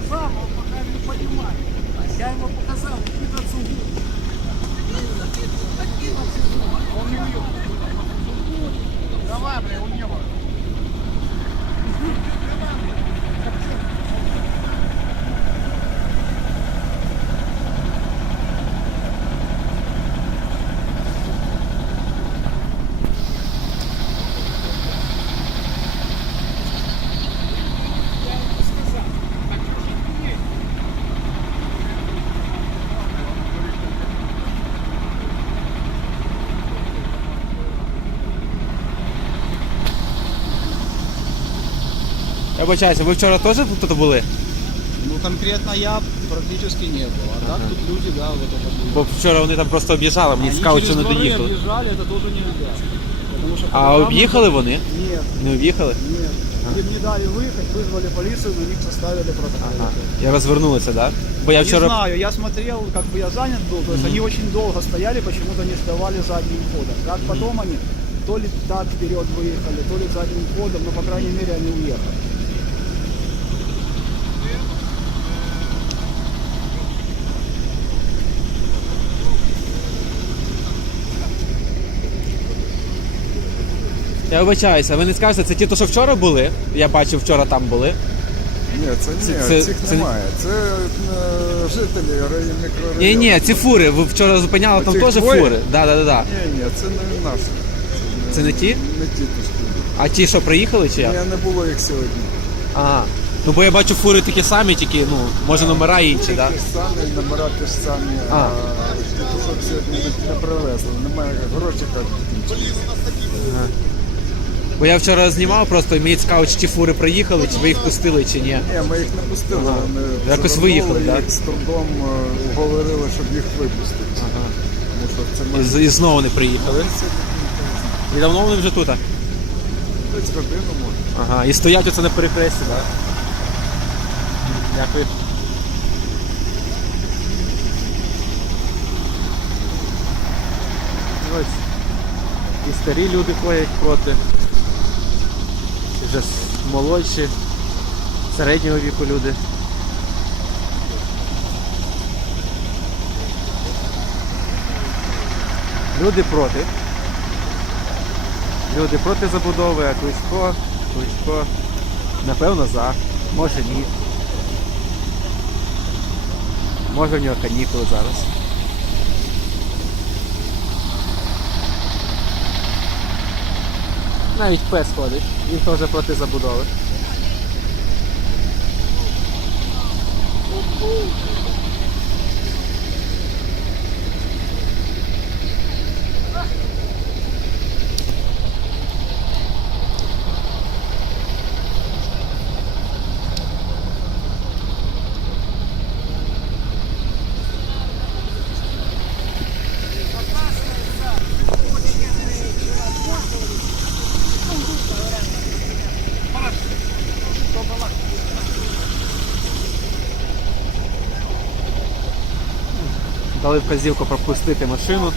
сказал, он пока не понимает. Я ему показал, кидаться в Я вибачаюся, ви вчора теж тут були? Ну, конкретно я практически не был. А так тут люди, да, вот это были. Бо вчора вони там просто об'їжджали, мені Они цікаво, через чи не дворы доїхали. объезжали, это тоже нельзя. Потому что А программа- об'їхали вони? Нет, Не об'їхали? нет. Им не дали выехать, вызвали полицию, на них составили протокол. Ага. Я розвернулися, так? Да? Бо я Не вчора. знаю, я смотрел, как бы я занят был, то есть они очень долго стояли, почему-то не сдавали задним ходом. Как потом они то ли так вперед выехали, то ли задним ходом, но по крайней мере они уехали. Я вибачаюся, ви не скажете, це ті, то, що вчора були? Я бачив, вчора там були. Ні, це ні, Це- цих це- немає. Це е, жителі району мікрорайону. Ні, ні, ці фури, ви вчора зупиняли, там теж двоє? фури. Да, да, да, да. Ні, ні, це не наші. Це не ті? Не ті пішки. А ті, що приїхали, чи як? Ні, не було їх сьогодні. Ага. Ну бо я бачу фури такі самі, тільки, ну, може номера інші, так? Да? Ті ж самі, номера ті ж самі, А. а дітушок сьогодні не, не привезли. Немає грошей так. Бо я вчора знімав просто, і мені цікаво, чи ті фури приїхали, чи ви їх пустили, чи ні. Ні, ми їх не пустили. Ага. Вони Якось виїхали, їх да? з трудом е, уговорили, щоб їх випустити. Тому що це І, ми з- і знову не приїхали. І давно вони вже тут? а? десь годину може. Ага, і стоять оце на перехресті, так? Дякую. Ось. І старі люди ходять проти. Вже молодші, середнього віку люди. Люди проти. Люди проти забудови, а Кличко, Кличко, напевно, за, може ні. Може в нього канікули зараз. Навіть пес ходить, він теж проти забудови. Дали вказівку пропустити машину.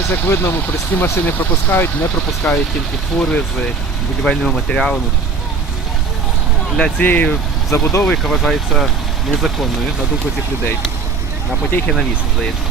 Ось як видно, прості машини пропускають, не пропускають тільки фури з будівельними матеріалами. Для цієї забудови, яка вважається незаконною на думку цих людей. На потіхи на віс, здається.